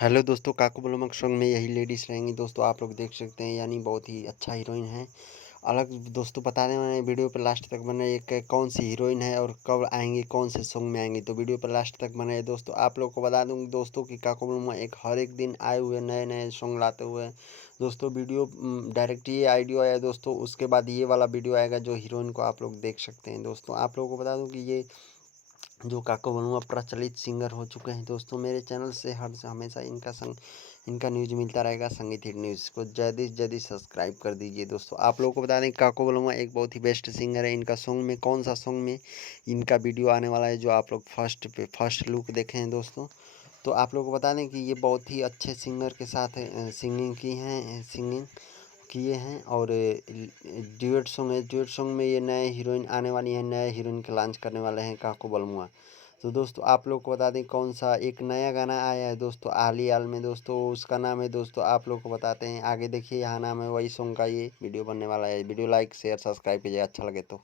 Hello दोस्तों, काकू बलूमक song में यही लेडीज़ रहेंगी दोस्तों। आप लोग देख सकते हैं, यानी बहुत ही अच्छा हीरोइन है। अलग दोस्तों बताने वाले वीडियो पे लास्ट तक बने एक कौन सी हीरोइन है और कब आएंगी, कौन से सॉन्ग में आएंगी, तो वीडियो पे लास्ट तक बने दोस्तों। आप लोग को बता दूं दोस्तों कि काकू बलूमक एक हर एक दिन आए हुए नए नए सॉन्ग लाते हुए हैं दोस्तों। वीडियो डायरेक्ट ये ऑडियो आया दोस्तों, उसके बाद ये वाला वीडियो आएगा जो हीरोइन को आप लोग देख सकते हैं दोस्तों। आप लोगों को बता दूं कि ये जो काको बनुआ प्रचलित सिंगर हो चुके हैं दोस्तों। मेरे चैनल से हर हमेशा इनका न्यूज़ मिलता रहेगा। संगीत हिट न्यूज़ को जल्दी से जल्दी सब्सक्राइब कर दीजिए दोस्तों। आप लोगों को बता दें काको बलुआ एक बहुत ही बेस्ट सिंगर है। इनका सॉन्ग में कौन सा सॉन्ग में इनका वीडियो आने वाला है, जो आप लोग फर्स्ट लुक देखे हैं दोस्तों। तो आप लोगों को बता दें कि ये बहुत ही अच्छे सिंगर के साथ सिंगिंग किए हैं और ड्यूएट सॉन्ग में ये नए हीरोइन आने वाली हैं, नए हीरोइन के लॉन्च करने वाले हैं काको बलमुआ। तो दोस्तों आप लोग को बता दें कौन सा एक नया गाना आया है दोस्तों आली आल में दोस्तों, उसका नाम है दोस्तों, आप लोग को बताते हैं। आगे देखिए यहाँ नाम है, वही सॉन्ग का ये वीडियो बनने वाला है। वीडियो लाइक शेयर सब्सक्राइब कीजिए अच्छा लगे तो।